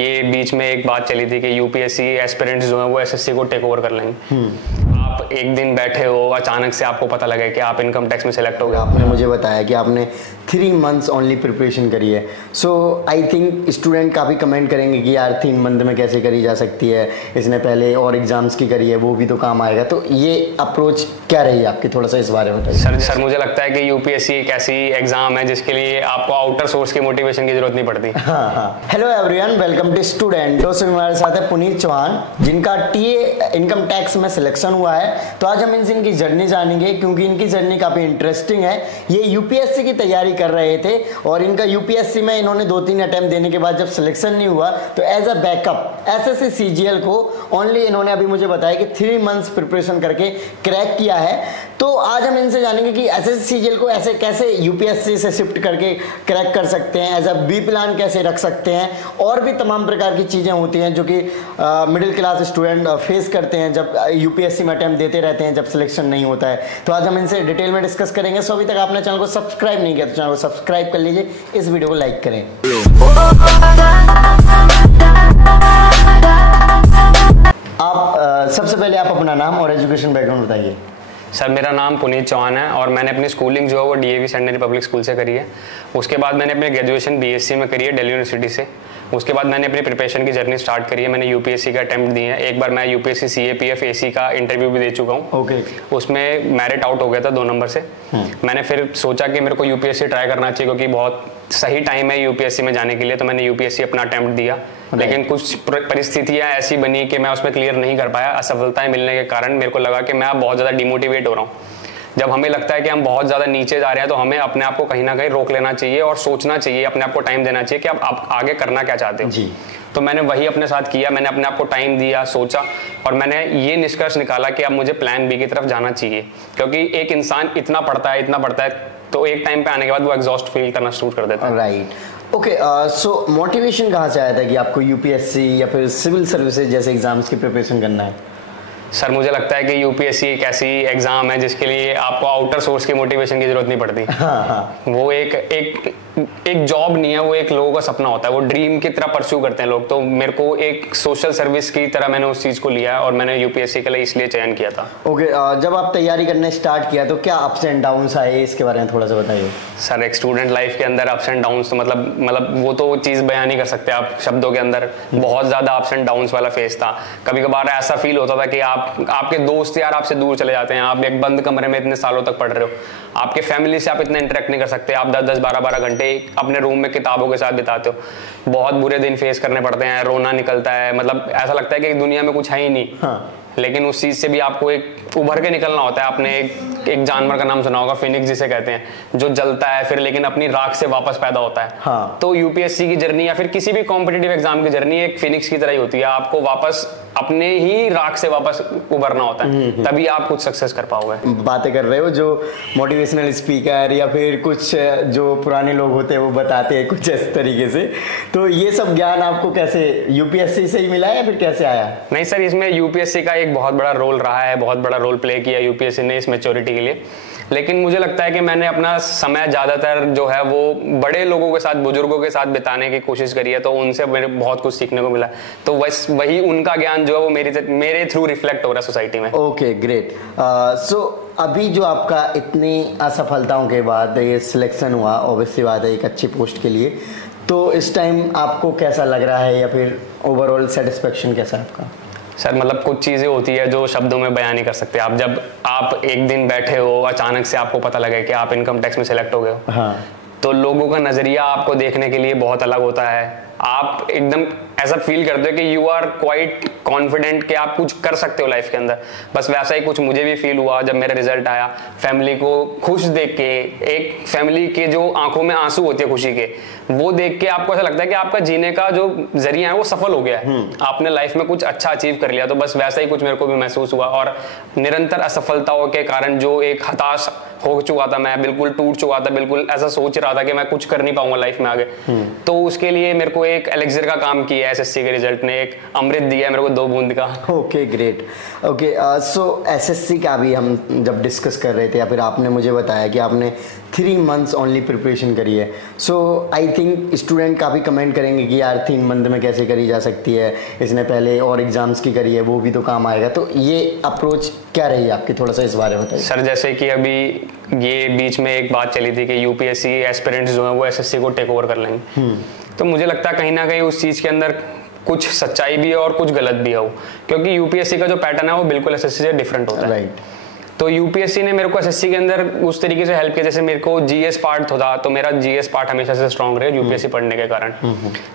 ये बीच में एक बात चली थी कि यूपीएससी एस्पिरेंट्स जो है वो एसएससी को टेक ओवर कर लेंगे। आप एक दिन बैठे हो, अचानक से आपको पता लगे कि आप इनकम टैक्स में सेलेक्ट हो गए। आपने मुझे बताया कि आपने 3 मंथ्स ओनली प्रिपरेशन करी है। सो आई थिंक स्टूडेंट काफ़ी कमेंट करेंगे कि यार 3 मंथ में कैसे करी जा सकती है, इसने पहले और एग्जाम्स की करी है, वो भी तो काम आएगा। तो ये अप्रोच क्या रही आपकी, थोड़ा सा इस बारे में बताइए। सर मुझे लगता है कि यूपीएससी एक ऐसी एग्जाम है जिसके लिए आपको आउटर सोर्स की मोटिवेशन की जरूरत नहीं पड़ती। हाँ। Hello everyone, welcome to student. दोस्तों हमारे साथ है पुनीत चौहान, जिनका टीए इनकम टैक्स में सिलेक्शन हुआ है। तो आज हम इनसे इनकी जर्नी जानेंगे, क्योंकि इनकी जर्नी काफ़ी इंटरेस्टिंग है। ये यूपीएससी की तैयारी कर रहे थे और इनका यूपीएससी में इन्होंने 2-3 अटेम्प्ट देने के बाद जब सिलेक्शन नहीं हुआ तो as a backup SSC CGL को ओनली इन्होंने अभी मुझे बताया कि 3 मंथ्स प्रिपरेशन करके क्रैक किया है। तो आज हम इनसे जानेंगे कि एसएससी सीजीएल को ऐसे कैसे यूपीएससी से शिफ्ट करके क्रैक कर सकते हैं, एज अ बी प्लान कैसे रख सकते हैं, और भी तमाम प्रकार की चीज़ें होती हैं जो कि मिडिल क्लास स्टूडेंट फेस करते हैं जब यूपीएससी में अटेम्प्ट देते रहते हैं, जब सिलेक्शन नहीं होता है। तो आज हम इनसे डिटेल में डिस्कस करेंगे। सो अभी तक आपने चैनल को सब्सक्राइब नहीं किया तो चैनल को सब्सक्राइब कर लीजिए, इस वीडियो को लाइक करें। आप सबसे पहले आप अपना नाम और एजुकेशन बैकग्राउंड बताइए। सर मेरा नाम पुनीत चौहान है और मैंने अपनी स्कूलिंग जो है वो डीएवी सेंट पब्लिक स्कूल से करी है। उसके बाद मैंने अपनी ग्रेजुएशन बीएससी में करी है दिल्ली यूनिवर्सिटी से। उसके बाद मैंने अपनी प्रिपरेशन की जर्नी स्टार्ट करी है। मैंने यूपीएससी का अटेम्प्ट दिए हैं। एक बार मैं यूपीएससी सीएपीएफ एसी का इंटरव्यू भी दे चुका हूँ। उसमें मेरिट आउट हो गया था 2 नंबर से। मैंने फिर सोचा कि मेरे को यूपीएससी ट्राई करना चाहिए क्योंकि बहुत सही टाइम है यूपीएससी में जाने के लिए। तो मैंने यूपीएससी अपना अटेम्प्ट दिया, लेकिन कुछ परिस्थितियां ऐसी बनी कि मैं उसमें क्लियर नहीं कर पाया। असफलताएं मिलने के कारण मेरे को लगा कि मैं बहुत ज़्यादा डिमोटिवेट हो रहा हूँ। जब हमें लगता है कि हम बहुत ज़्यादा नीचे जा रहे हैं तो हमें अपने आप को कहीं ना कहीं रोक लेना चाहिए और सोचना चाहिए, अपने आप को टाइम देना चाहिए कि आप आगे करना क्या चाहते हो। तो मैंने वही अपने साथ किया। मैंने अपने आप को टाइम दिया, सोचा, और मैंने ये निष्कर्ष निकाला कि अब मुझे प्लान बी की तरफ जाना चाहिए। क्योंकि एक इंसान इतना पढ़ता है तो एक टाइम पे आने के बाद वो एग्जॉस्ट फील करना शुरू कर देता है। राइट। ओके, सो मोटिवेशन कहाँ से आया था कि आपको यूपीएससी या फिर सिविल सर्विसेज जैसे एग्जाम्स की प्रिपरेशन करना है? सर मुझे लगता है कि यूपीएससी एक ऐसी एग्जाम है जिसके लिए आपको आउटर सोर्स की मोटिवेशन की जरूरत नहीं पड़ती। वो एक जॉब नहीं है, वो एक लोगों का सपना होता है। वो ड्रीम की तरह परस्यू करते हैं लोग। तो मेरे को एक सोशल सर्विस की तरह मैंने उस चीज को लिया और मैंने यूपीएससी के लिए इसलिए चयन किया था। ओके, जब आप तैयारी करने स्टार्ट किया तो क्या अप्स एंड डाउन्स आए, इसके बारे में थोड़ा सा बताइए। सर एक स्टूडेंट लाइफ के अंदर अप्स एंड डाउन्स तो मतलब वो तो चीज बयान नहीं कर सकते आप शब्दों के अंदर। बहुत ज्यादा अप्स एंड डाउन्स वाला फेज था। कभी कभार ऐसा फील होता था कि आपके दोस्त यार आपसे दूर चले जाते हैं। आप एक बंद कमरे में इतने सालों तक पढ़ रहे हो, आपके फैमिली से आप इतना इंटरेक्ट नहीं कर सकते। आप 10-10, 12-12 घंटे अपने रूम में किताबों के साथ बिताते हो। बहुत बुरे दिन फेस करने पड़ते हैं, रोना निकलता है, मतलब ऐसा लगता है कि दुनिया में कुछ है ही नहीं। लेकिन उस चीज से भी आपको एक उभर के निकलना होता है। आपने एक जानवर का नाम सुना होगा, फिनिक्स जिसे कहते हैं, जो जलता है फिर लेकिन अपनी राख से वापस पैदा होता है। तो यूपीएससी की जर्नी या फिर किसी भी कॉम्पिटिटिव एग्जाम की जर्नी एक फिनिक्स की तरह ही होती है। आपको वापस अपने ही राख से वापस उभरना होता है, तभी आप कुछ सक्सेस कर पाओगे। बातें कर रहे हो जो मोटिवेशनल स्पीकर या फिर कुछ जो पुराने लोग होते हैं वो बताते हैं कुछ इस तरीके से। तो ये सब ज्ञान आपको कैसे यूपीएससी से ही मिला है या फिर कैसे आया? नहीं सर, इसमें यूपीएससी का एक बहुत बड़ा रोल रहा है, बहुत बड़ा रोल प्ले किया यूपीएससी ने इस मैच्योरिटी के लिए। लेकिन मुझे लगता है कि मैंने अपना समय ज़्यादातर जो है वो बड़े लोगों के साथ, बुजुर्गों के साथ बिताने की कोशिश करी है। तो उनसे मेरे बहुत कुछ सीखने को मिला। तो बस वही उनका ज्ञान जो है वो मेरे थ्रू रिफ्लेक्ट हो रहा है सोसाइटी में। Okay, great. सो अभी जो आपका इतनी असफलताओं के बाद ये सिलेक्शन हुआ, ऑब्वियसली बात है एक अच्छी पोस्ट के लिए, तो इस टाइम आपको कैसा लग रहा है या फिर ओवरऑल सेटिस्फेक्शन कैसा है आपका? सर मतलब कुछ चीज़ें होती है जो शब्दों में बयान नहीं कर सकते। आप जब आप एक दिन बैठे हो, अचानक से आपको पता लगे कि आप इनकम टैक्स में सेलेक्ट हो गए हो, तो लोगों का नज़रिया आपको देखने के लिए बहुत अलग होता है। आप एकदम ऐसा फील करते हो कि यू आर क्वाइट कॉन्फिडेंट कि आप कुछ कर सकते हो लाइफ के अंदर। बस वैसा ही कुछ मुझे भी फील हुआ जब मेरा रिजल्ट आया। फैमिली को खुश देख के, एक फैमिली के जो आंखों में आंसू होते हैं खुशी के, वो देख के आपको ऐसा लगता है कि आपका जीने का जो जरिया है वो सफल हो गया है। आपने लाइफ में कुछ अच्छा अचीव कर लिया। तो बस वैसा ही कुछ मेरे को भी महसूस हुआ। और निरंतर असफलताओं के कारण जो एक हताश हो चुका था, मैं बिल्कुल टूट चुका था, बिल्कुल ऐसा सोच रहा था कि मैं कुछ कर नहीं पाऊंगा लाइफ में आगे। तो उसके लिए मेरे को एक एलेक्सर का काम किया है एसएससी के रिजल्ट ने, एक अमृत दिया है मेरे को 2 बूंद का। Okay, great. ओके, सो एसएससी का भी हम जब डिस्कस कर रहे थे या फिर आपने मुझे बताया कि आपने 3 months ओनली प्रिपरेशन करी है। सो आई थिंक स्टूडेंट काफ़ी कमेंट करेंगे कि यार 3 मंथ में कैसे करी जा सकती है, इसने पहले और एग्जाम्स की करी है, वो भी तो काम आएगा। तो ये अप्रोच क्या रही आपकी, थोड़ा सा इस बारे में बताइए। सर जैसे कि अभी ये बीच में एक बात चली थी कि यूपीएससी एस्पिरेंट्स जो है वो एसएससी को टेक ओवर कर लेंगे, तो मुझे लगता है कहीं ना कहीं उस चीज़ के अंदर कुछ सच्चाई भी है और कुछ गलत भी है वो, क्योंकि यूपीएससी का जो पैटर्न है वो बिल्कुल एसएससी से डिफरेंट होता है। राइट। तो यूपीएससी ने मेरे को एसएससी के अंदर उस तरीके से हेल्प किया, जैसे मेरे को जीएस पार्ट था तो मेरा जीएस पार्ट हमेशा से स्ट्रांग रहे यूपीएससी पढ़ने के कारण।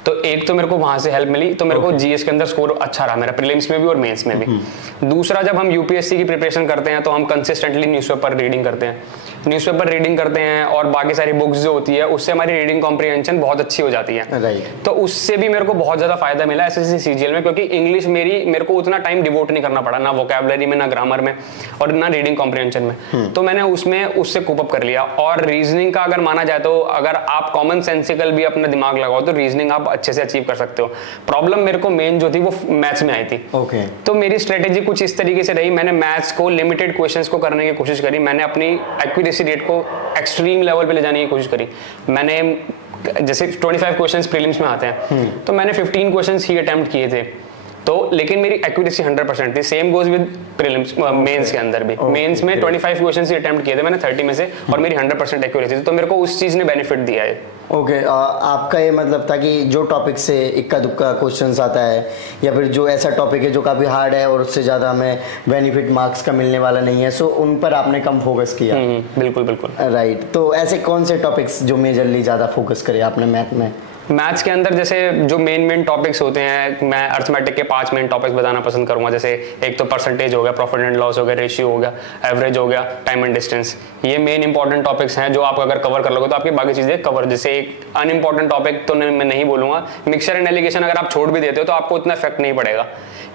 तो एक तो मेरे को वहां से हेल्प मिली, तो मेरे को जीएस के अंदर स्कोर अच्छा रहा मेरा प्रीलिम्स में भी और मेंस में भी। दूसरा, जब हम यूपीएससी की प्रिपरेशन करते हैं तो हम कंसिस्टेंटली न्यूज़पेपर रीडिंग करते हैं और बाकी सारी बुक्स जो होती है उससे हमारी रीडिंग कॉम्प्रिहेंशन बहुत अच्छी हो जाती है। राइट। तो उससे भी मेरे को बहुत ज्यादा फायदा मिला एसएससी सीजीएल में, क्योंकि इंग्लिश मेरे को उतना टाइम डिवोट नहीं करना पड़ा, ना वोकैबुलरी में, ना ग्रामर में और ना रीडिंग कॉम्प्रिहेंशन में। तो मैंने उससे कोप अप कर लिया। और रीजनिंग का अगर माना जाए तो अगर आप कॉमन सेंसिकल भी अपना दिमाग लगाओ तो रीजनिंग आप अच्छे से अचीव कर सकते हो। प्रॉब्लम मेरे को मेन जो थी वो मैथ्स में आई थी। ओके। तो मेरी स्ट्रेटेजी कुछ इस तरीके से रही, मैंने मैथ्स को लिमिटेड क्वेश्चंस को करने की कोशिश करी, मैंने अपनी एक्यूरेसी रेट को एक्सट्रीम लेवल पे ले जाने की कोशिश करी। मैंने जैसे 25 क्वेश्चंस प्रीलिम्स में आते हैं तो मैंने 15 क्वेश्चंस ही अटेम्प्ट किए थे, तो लेकिन मेरी एक्यूरेसी 100% थी। Same goes with prelims, mains के अंदर भी। मेंस में 25 क्वेश्चंस ही अटेम्प्ट किए थे मैंने 30 में से, और मेरी 100% एक्यूरेसी थी, तो मेरे को उस चीज ने बेनिफिट दिया है। ओके। आपका ये मतलब था कि जो टॉपिक से इक्का दुक्का क्वेश्चंस आता है या फिर जो ऐसा टॉपिक है जो काफ़ी हार्ड है और उससे ज़्यादा हमें बेनिफिट मार्क्स का मिलने वाला नहीं है, सो उन पर आपने कम फोकस किया। बिल्कुल बिल्कुल। राइट। तो ऐसे कौन से टॉपिक्स जो मेजरली ज़्यादा फोकस करे आपने मैथ में? मैथ्स के अंदर जैसे जो मेन टॉपिक्स होते हैं, मैं अर्थमेटिक के 5 मेन टॉपिक्स बताना पसंद करूंगा। जैसे एक तो परसेंटेज हो गया, प्रॉफिट एंड लॉस हो गया, रेशियो हो गया, एवरेज हो गया, टाइम एंड डिस्टेंस। ये मेन इंपॉर्टेंट टॉपिक्स हैं जो आप अगर कवर कर लोगे तो आपकी बाकी चीजें कवर। जैसे एक अनइंपॉर्टेंट टॉपिक तो मैं नहीं बोलूंगा, मिक्सचर एंड एलिगेशन अगर आप छोड़ भी देते हो तो आपको उतना इफेक्ट नहीं पड़ेगा।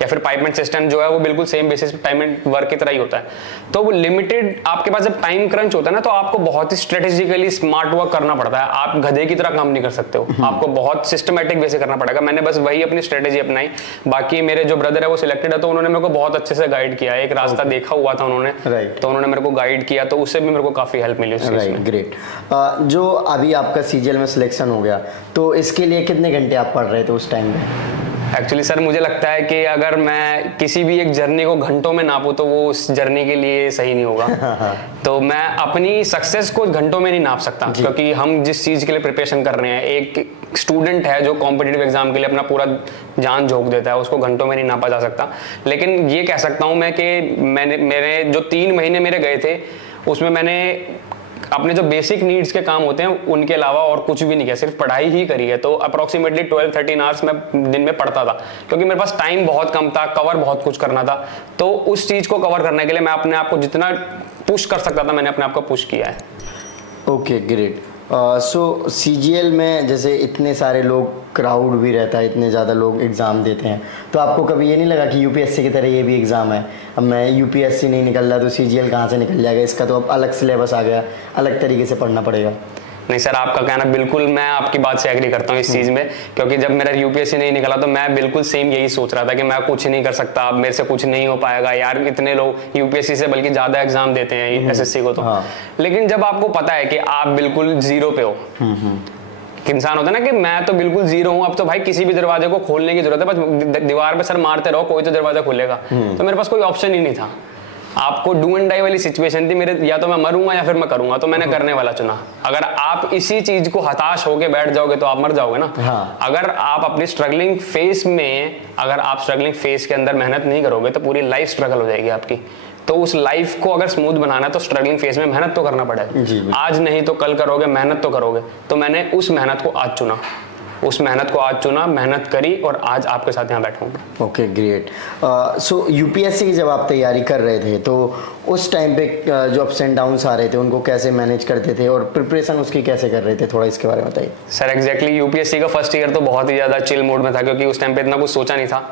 या फिर पाइपमेंट सिस्टम जो है वो बिल्कुल सेम बेसिस पे पाइपमेंट वर्क की तरह ही होता है। तो वो लिमिटेड, आपके पास जब टाइम क्रंच होता है ना तो आपको बहुत ही स्ट्रेटेजिकली स्मार्ट वर्क करना पड़ता है। आप गधे की तरह काम नहीं कर सकते हो, आपको बहुत सिस्टमैटिक वे से करना पड़ेगा। मैंने बस वही अपनी स्ट्रेटेजी अपनाई। बाकी मेरे जो ब्रदर है वो सिलेक्टेड है तो उन्होंने मेरे को बहुत अच्छे से गाइड किया। एक रास्ता देखा हुआ था उन्होंने, तो उन्होंने मेरे को गाइड किया, तो उससे भी मेरे को काफी हेल्प मिली उस चीज में। ग्रेट। जो अभी आपका सीजीएल में सिलेक्शन हो गया तो इसके लिए कितने घंटे आप पढ़ रहे थे उस टाइम में? एक्चुअली सर मुझे लगता है कि अगर मैं किसी भी एक जर्नी को घंटों में नापूं तो वो उस जर्नी के लिए सही नहीं होगा। तो मैं अपनी सक्सेस को घंटों में नहीं नाप सकता, क्योंकि हम जिस चीज के लिए प्रिपरेशन कर रहे हैं, एक स्टूडेंट है जो कॉम्पिटिटिव एग्जाम के लिए अपना पूरा जान झोंक देता है, उसको घंटों में नहीं नापा जा सकता। लेकिन ये कह सकता हूं मैं कि मेरे जो 3 महीने मेरे गए थे उसमें मैंने अपने जो बेसिक नीड्स के काम होते हैं उनके अलावा और कुछ भी नहीं किया, सिर्फ पढ़ाई ही करी है। तो अप्रोक्सीमेटली 12-13 आवर्स मैं दिन में पढ़ता था, क्योंकि मेरे पास टाइम बहुत कम था, कवर बहुत कुछ करना था। तो उस चीज को कवर करने के लिए मैं अपने आप को जितना पुश कर सकता था मैंने अपने आप को पुश किया है। Okay great. सो सीजीएल में जैसे इतने सारे लोग, क्राउड भी रहता है, इतने ज़्यादा लोग एग्ज़ाम देते हैं, तो आपको कभी ये नहीं लगा कि यूपीएससी की तरह ये भी एग्ज़ाम है, अब मैं यूपीएससी नहीं निकल रहा तो सीजीएल कहाँ से निकल जाएगा, इसका तो अब अलग सिलेबस आ गया, अलग तरीके से पढ़ना पड़ेगा? नहीं सर, आपका कहना बिल्कुल, मैं आपकी बात से एग्री करता हूँ इस चीज में, क्योंकि जब मेरा यूपीएससी नहीं निकला तो मैं बिल्कुल सेम यही सोच रहा था कि मैं कुछ नहीं कर सकता, अब मेरे से कुछ नहीं हो पाएगा यार, इतने लोग यूपीएससी से बल्कि ज्यादा एग्जाम देते हैं एसएससी को तो। लेकिन जब आपको पता है कि आप बिल्कुल जीरो पे हो, इंसान होता है ना कि मैं तो बिल्कुल जीरो हूं, अब तो भाई किसी भी दरवाजे को खोलने की जरूरत है, बस दीवार पे सर मारते रहो, कोई तो दरवाजा खुलेगा। तो मेरे पास कोई ऑप्शन ही नहीं था, आपको डू एंड डाई वाली सिचुएशन थी मेरे, या तो मैं मरूंगा या फिर मैं करूंगा, तो मैंने करने वाला चुना। अगर आप इसी चीज को हताश होके बैठ जाओगे तो आप मर जाओगे ना। अगर आप अपनी स्ट्रगलिंग फेस में, अगर आप स्ट्रगलिंग फेस के अंदर मेहनत नहीं करोगे तो पूरी लाइफ स्ट्रगल हो जाएगी आपकी। तो उस लाइफ को अगर स्मूथ बनाना है तो स्ट्रगलिंग फेस में मेहनत तो करना पड़ेगा, आज नहीं तो कल करोगे, मेहनत तो करोगे। तो मैंने उस मेहनत को आज चुना, मेहनत करी और आज आपके साथ यहाँ बैठा हूँ। Okay great. सो यूपीएससी की जब आप तैयारी कर रहे थे तो उस टाइम पे जो अप्स एंड डाउन्स आ रहे थे उनको कैसे मैनेज करते थे और प्रिपरेशन उसकी कैसे कर रहे थे, थोड़ा इसके बारे में बताइए। सर एग्जैक्टली यूपीएससी का फर्स्ट ईयर तो बहुत ही ज़्यादा चिल मोड में था, क्योंकि उस टाइम पे इतना कुछ सोचा नहीं था।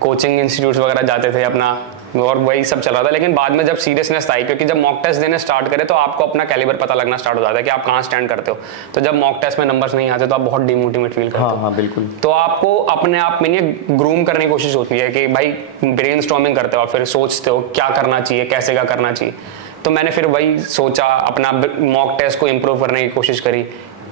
कोचिंग इंस्टीट्यूट्स वगैरह जाते थे अपना और वही सब चल रहा था। लेकिन बाद में जब सीरियसनेस आई, क्योंकि जब मॉक टेस्ट देने स्टार्ट करे तो आपको अपना कैलिबर पता लगना स्टार्ट हो जाता है कि आप कहाँ स्टैंड करते हो। तो जब मॉक टेस्ट में नंबर्स नहीं आते तो आप बहुत डिमोटिवेट फील करते हो। हाँ बिल्कुल। तो आपको अपने आप में नहीं ग्रूम करने की कोशिश होती है कि भाई ब्रेनस्टॉर्मिंग करते हो, फिर सोचते हो क्या करना चाहिए, कैसे क्या करना चाहिए। तो मैंने फिर वही सोचा, अपना मॉक टेस्ट को इम्प्रूव करने की कोशिश करी,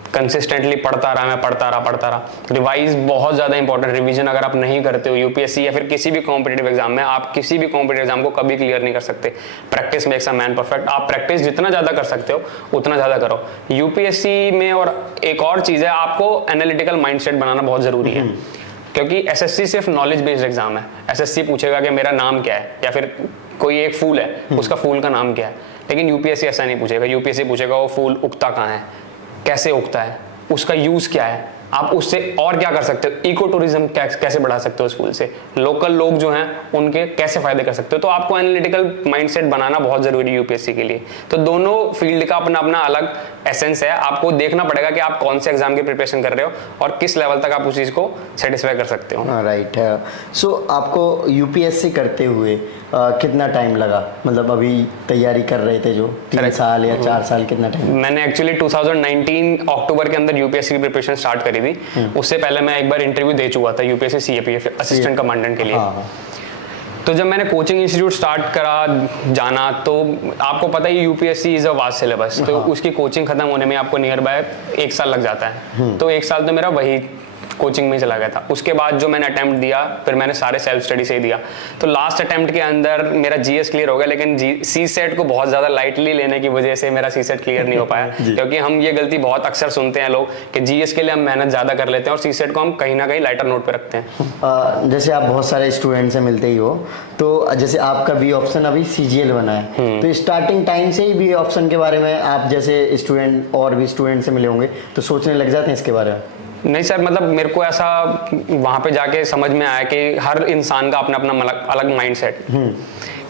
कंसिस्टेंटली पढ़ता रहा। रिवाइज बहुत ज़्यादा इंपॉर्टेंट, रिवीजन अगर आप नहीं करते हो यूपीएससी या फिर किसी भी कॉम्पिटिटिव एग्जाम में, आप किसी भी कॉम्पिटिटिव एग्जाम को कभी क्लियर नहीं कर सकते। Practice makes a man perfect. आप प्रैक्टिस जितना ज़्यादा कर सकते हो उतना ज़्यादा करो यूपीएससी में। और एक और चीज़ है, आपको एनालिटिकल माइंडसेट बनाना बहुत ज़रूरी है, क्योंकि एसएससी सिर्फ नॉलेज बेस्ड एग्जाम है। एसएससी पूछेगा कि मेरा नाम क्या है, या फिर कोई एक फूल है उसका फूल का नाम क्या है, लेकिन यूपीएससी ऐसा नहीं पूछेगा। यूपीएससी पूछेगा वो फूल उगता कहाँ है, कैसे उगता है, उसका यूज क्या है, आप उससे और क्या कर सकते हो, इको टूरिज्म कैसे बढ़ा सकते हो उस फूल से, लोकल लोग जो हैं उनके कैसे फायदे कर सकते हो। तो आपको एनालिटिकल माइंडसेट बनाना बहुत जरूरी है यूपीएससी के लिए। तो दोनों फील्ड का अपना अपना अलग एसेंस है। आपको देखना पड़ेगा कि आप कौन से एग्जाम की प्रिपरेशन कर रहे हो और किस लेवल तक आप उस चीज को सेटिस्फाई कर सकते हो। राइट है। सो आपको यूपीएससी करते हुए कितना टाइम लगा? मतलब अभी तैयारी कर रहे थे जो 3 साल या 4 साल, कितना टाइम? मैंने एक्चुअली 2019 अक्टूबर के अंदर यूपीएससी की प्रिपरेशन स्टार्ट करी थी। उससे पहले मैं एक बार इंटरव्यू दे चुका था यूपीएससी सीएपीएफ असिस्टेंट कमांडेंट के लिए। तो जब मैंने कोचिंग इंस्टीट्यूट स्टार्ट करा जाना, तो आपको पता ही UPSC is a vast syllabus, तो उसकी कोचिंग खत्म होने में आपको नियर बाय 1 साल लग जाता है। तो 1 साल तो मेरा वही कोचिंग में चला गया था। उसके बाद जो मैंने अटेम्प्ट दिया, फिर मैंने सारे सेल्फ स्टडी से ही दिया। तो लास्ट अटेम्प्ट के अंदर मेरा जीएस क्लियर हो गया, लेकिन सी सेट को बहुत ज़्यादा लाइटली लेने की वजह से मेरा सी सेट क्लियर नहीं हो पाया। क्योंकि हम ये गलती बहुत अक्सर सुनते हैं लोग कि जीएस के लिए हम मेहनत ज़्यादा कर लेते हैं और सी सेट को हम कहीं ना कहीं लाइटर नोट पर रखते हैं। जैसे आप बहुत सारे स्टूडेंट से मिलते ही हो, तो जैसे आपका बी ऑप्शन अभी सीजीएल बना है, तो स्टार्टिंग टाइम से ही बी ऑप्शन के बारे में आप जैसे स्टूडेंट और भी स्टूडेंट से मिले होंगे तो सोचने लग जाते हैं इसके बारे में? नहीं सर, मतलब मेरे को ऐसा वहाँ पे जाके समझ में आया कि हर इंसान का अपना अपना अलग माइंडसेट।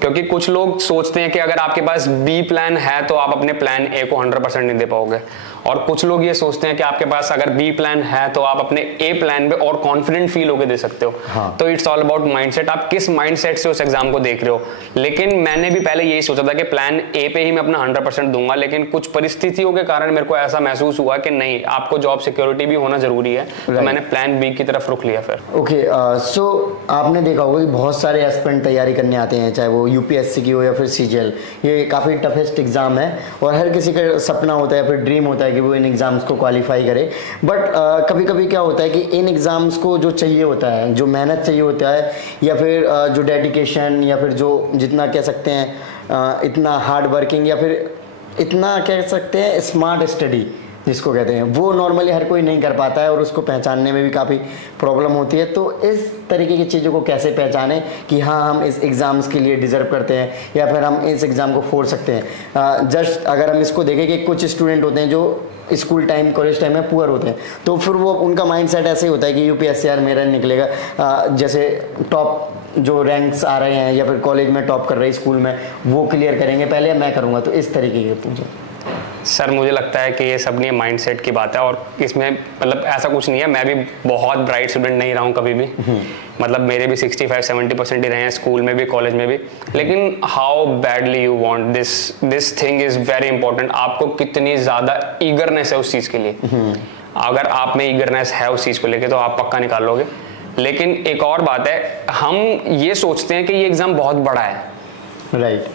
क्योंकि कुछ लोग सोचते हैं कि अगर आपके पास बी प्लान है तो आप अपने प्लान ए को 100% नहीं दे पाओगे, और कुछ लोग ये सोचते हैं कि आपके पास अगर बी प्लान है तो आप अपने ए प्लान पे और कॉन्फिडेंट फील होकर दे सकते हो। तो इट्स ऑल अबाउट माइंडसेट, आप किस माइंडसेट से उस एग्जाम को देख रहे हो। लेकिन मैंने भी पहले यही सोचा था कि प्लान ए पे ही मैं अपना 100% दूंगा, लेकिन कुछ परिस्थितियों के कारण मेरे को ऐसा महसूस हुआ कि नहीं, आपको जॉब सिक्योरिटी भी होना जरूरी है। तो मैंने प्लान बी की तरफ रुख लिया फिर। ओके, सो आपने देखा होगा कि बहुत सारे एस्पिरेंट तैयारी करने आते हैं, चाहे वो यूपीएससी की हो या फिर सीजीएल। ये काफ़ी टफेस्ट एग्जाम है और हर किसी का सपना होता है, फिर ड्रीम होता है कि वो इन एग्जाम्स को क्वालिफाई करे। बट कभी कभी क्या होता है कि इन एग्जाम्स को जो चाहिए होता है, जो मेहनत चाहिए होता है, या फिर जो डेडिकेशन, या फिर जो जितना कह सकते हैं इतना हार्ड वर्किंग, या फिर इतना कह सकते हैं स्मार्ट स्टडी जिसको कहते हैं, वो नॉर्मली हर कोई नहीं कर पाता है और उसको पहचानने में भी काफ़ी प्रॉब्लम होती है। तो इस तरीके की चीज़ों को कैसे पहचानें कि हाँ, हम इस एग्ज़ाम्स के लिए डिज़र्व करते हैं या फिर हम इस एग्ज़ाम को फोड़ सकते हैं। जस्ट अगर हम इसको देखें कि कुछ स्टूडेंट होते हैं जो स्कूल टाइम, कॉलेज टाइम में पुअर होते हैं, तो फिर वो उनका माइंडसेट ऐसे ही होता है कि यूपीएससी यार मेरा निकलेगा। जैसे टॉप जो रैंक्स आ रहे हैं या फिर कॉलेज में टॉप कर रहे हैं, स्कूल में, वो क्लियर करेंगे पहले, मैं करूँगा। तो इस तरीके के पूछें। सर मुझे लगता है कि ये सब नहीं, माइंडसेट की बात है, और इसमें मतलब ऐसा कुछ नहीं है। मैं भी बहुत ब्राइट स्टूडेंट नहीं रहा हूँ कभी भी, मतलब मेरे भी 65-70% ही रहे हैं स्कूल में भी, कॉलेज में भी। लेकिन how badly you want this thing is very important. आपको कितनी ज़्यादा ईगरनेस है उस चीज़ के लिए। अगर आप में ईगरनेस है उस चीज़ को लेके तो आप पक्का निकाल लोगे। लेकिन एक और बात है, हम ये सोचते हैं कि ये एग्ज़ाम बहुत बड़ा है।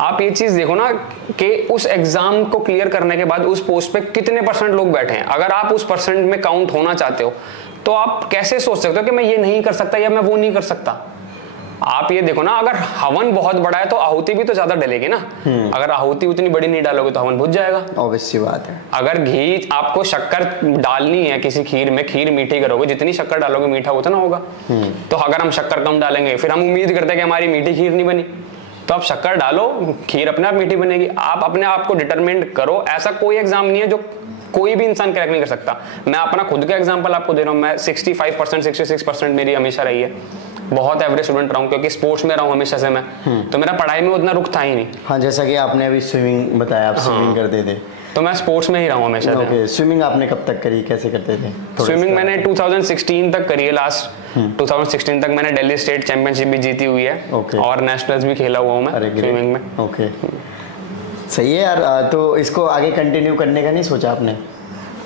आप ये चीज देखो ना कि उस एग्जाम को क्लियर करने के बाद उस पोस्ट पे कितने % लोग बैठे हैं। अगर आप उस % में काउंट होना चाहते हो तो आप कैसे सोच सकते हो कि मैं ये नहीं कर सकता या मैं वो नहीं कर सकता। आप ये देखो ना, अगर हवन बहुत बड़ा है तो आहुति भी तो ज्यादा डलेगी ना। अगर आहुति उतनी बड़ी नहीं डालोगे तो हवन बुझ जाएगा, ऑब्वियस सी बात है। अगर घी, आपको शक्कर डालनी है किसी खीर में, खीर मीठी करोगे, जितनी शक्कर डालोगे मीठा उतना होगा। तो अगर हम शक्कर कम डालेंगे, फिर हम उम्मीद करते हैं कि हमारी मीठी खीर नहीं बनी, तो आप शक्कर डालो, खीर अपने आप मीठी बनेगी। आप अपने आप को डिटरमिनेट करो। ऐसा कोई एग्जाम नहीं है जो कोई भी इंसान क्रैक नहीं कर सकता। मैं अपना खुद का एग्जांपल आपको दे रहा हूँ। मैं 65% 66% मेरी हमेशा रही है। बहुत एवरेज स्टूडेंट रहा हूँ क्योंकि स्पोर्ट्स में रहा हूँ हमेशा से मैं, तो मेरा पढ़ाई में उतना रुख था ही नहीं। हाँ, जैसा कि आपने अभी स्विमिंग बताया, आप स्विमिंग करते थे, तो मैं स्पोर्ट्स में ही रहा हूँ हमेशा। ओके, स्विमिंग आपने कब तक करी, कैसे करते थे? स्विमिंग मैंने 2016 तक करी है। लास्ट 2016 तक मैंने दिल्ली स्टेट चैंपियनशिप भी जीती हुई है। और नेशनल्स भी खेला हुआ हूँ मैं स्विमिंग में। ओके, सही है यार। तो इसको आगे कंटिन्यू करने का नहीं सोचा आपने?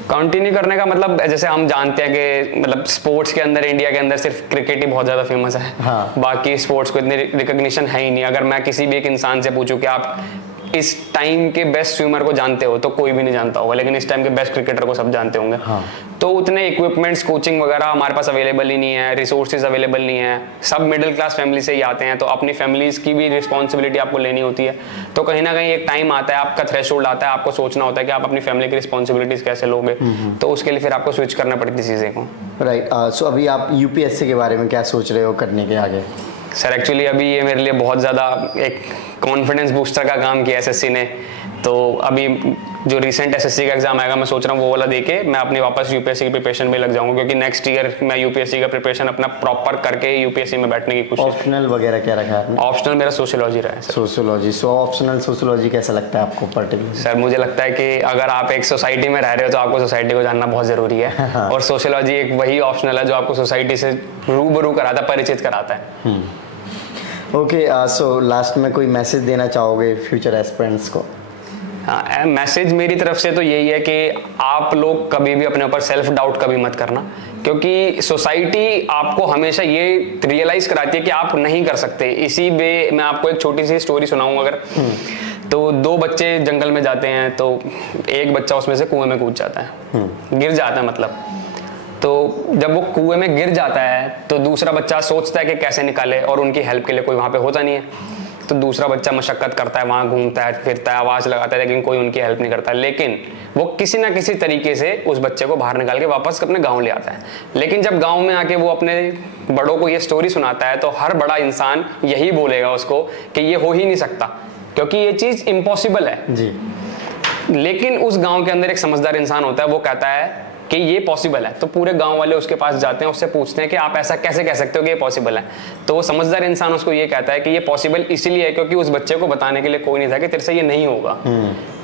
कंटिन्यू करने का मतलब, जैसे हम जानते हैं कि मतलब स्पोर्ट्स के अंदर, इंडिया के अंदर सिर्फ क्रिकेट ही बहुत ज़्यादा फेमस है। बाकी स्पोर्ट्स को इतनी रिकग्निशन है ही नहीं। अगर मैं किसी भी एक इंसान से पूछूं कि आप इस टाइम के बेस्ट स्विमर को जानते हो तो कोई भी नहीं जानता होगा, लेकिन इस टाइम के बेस्ट क्रिकेटर को सब जानते होंगे। हाँ। तो उतने इक्विपमेंट्स, कोचिंग वगैरह हमारे पास अवेलेबल ही नहीं है, रिसोर्सेज अवेलेबल नहीं है, सब मिडिल क्लास फैमिली से ही आते हैं, तो अपनी फैमिलीज की भी रिस्पॉन्सिबिलिटी आपको लेनी होती है। तो कहीं ना कहीं एक टाइम आता है, आपका थ्रेशोल्ड आता है, आपको सोचना होता है कि आप अपनी फैमिली की रिस्पॉन्सिबिलिटीज कैसे लोगे, तो उसके लिए फिर आपको स्विच करना पड़ती चीज़ें को। राइट। सो अभी आप यूपीएससी के बारे में क्या सोच रहे हो करने के आगे? सर एक्चुअली अभी ये मेरे लिए बहुत ज़्यादा एक कॉन्फिडेंस बूस्टर का काम किया एसएससी ने। तो अभी जो रिसेंट एसएससी का एग्जाम आएगा, मैं सोच रहा हूँ वो वाला देके मैं अपनी वापस यूपीएससी की प्रिपरेशन में लग जाऊंगा, क्योंकि नेक्स्ट ईयर मैं यूपीएससी का प्रिपरेशन अपना प्रॉपर करके यूपीएससी में बैठने की कोशिश। ऑप्शनल वगैरह क्या रखा है? ऑप्शनल मेरा सोशियोलॉजी रहा है सर। सोशियोलॉजी। सो ऑप्शनल सोशियोलॉजी कैसा लगता है आपको पर्टिकुलर? सर मुझे लगता है कि अगर आप एक सोसाइटी में रह रहे हो तो आपको सोसाइटी को जानना बहुत ज़रूरी है। और सोशियोलॉजी एक वही ऑप्शनल है जो आपको सोसाइटी से रूबरू कराता है, परिचित कराता है। ओके। सो लास्ट में कोई मैसेज देना चाहोगे फ्यूचर एस्पिरेंट्स को? हाँ, मैसेज मेरी तरफ से तो यही है कि आप लोग कभी भी अपने ऊपर सेल्फ डाउट कभी मत करना, क्योंकि सोसाइटी आपको हमेशा ये रियलाइज कराती है कि आप नहीं कर सकते। इसी वे मैं आपको एक छोटी सी स्टोरी सुनाऊंगा अगर। तो दो बच्चे जंगल में जाते हैं, तो एक बच्चा उसमें से कुएं में कूद जाता है, गिर जाता है मतलब। तो जब वो कुएं में गिर जाता है तो दूसरा बच्चा सोचता है कि कैसे निकाले, और उनकी हेल्प के लिए कोई वहां पे होता नहीं है। तो दूसरा बच्चा मशक्कत करता है, वहां घूमता है, फिरता है, आवाज लगाता है, लेकिन कोई उनकी हेल्प नहीं करता। लेकिन वो किसी ना किसी तरीके से उस बच्चे को बाहर निकाल के वापस अपने गांव ले आता है। लेकिन जब गांव में आके वो अपने बड़ों को ये स्टोरी सुनाता है, तो हर बड़ा इंसान यही बोलेगा उसको कि ये हो ही नहीं सकता, क्योंकि ये चीज इम्पॉसिबल है जी। लेकिन उस गांव के अंदर एक समझदार इंसान होता है, वो कहता है कि ये पॉसिबल है। तो पूरे गांव वाले उसके पास जाते हैं, उससे पूछते हैं कि आप ऐसा कैसे कह सकते हो कि ये पॉसिबल है। तो वो समझदार इंसान उसको ये कहता है कि ये पॉसिबल इसीलिए है क्योंकि उस बच्चे को बताने के लिए कोई नहीं था कि तेरे से ये नहीं होगा।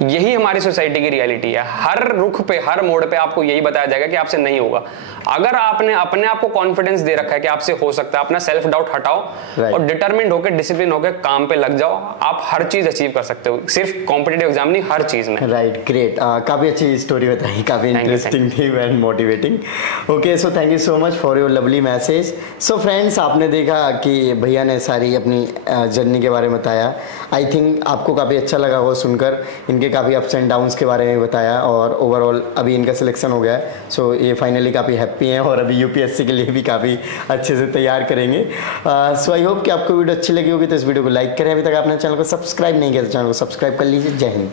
यही हमारी सोसाइटी की रियलिटी है। हर रुख पे, हर मोड़ पे आपको यही बताया जाएगा कि आपसे नहीं होगा। अगर आपने अपने आप को कॉन्फिडेंस दे रखा है कि आपसे हो सकता है, अपना सेल्फ डाउट हटाओ और डिटरमिन्ड होकर, डिसिप्लिन होकर काम पे लग जाओ, आप हर चीज अचीव कर सकते हो। सिर्फ कॉम्पिटिटिव एग्जाम नहीं, हर चीज में। Right, great. काफी अच्छी स्टोरी बताई, काफी इंटरेस्टिंग थी and motivating. Okay, so thank you so much for your lovely message. So friends, आपने देखा कि भैया ने सारी अपनी जर्नी के बारे में बताया। आई थिंक आपको काफ़ी अच्छा लगा हो सुनकर, इनके काफ़ी अप्स एंड डाउन्स के बारे में बताया, और ओवरऑल अभी इनका सिलेक्शन हो गया है। सो ये फाइनली काफ़ी हैप्पी हैं और अभी यूपीएससी के लिए भी काफ़ी अच्छे से तैयार करेंगे। सो आई होप कि आपको वीडियो अच्छी लगी होगी, तो इस वीडियो को लाइक करें। अभी तक आपने चैनल को सब्सक्राइब नहीं किया तो चैनल को सब्सक्राइब कर लीजिए। जय हिंद।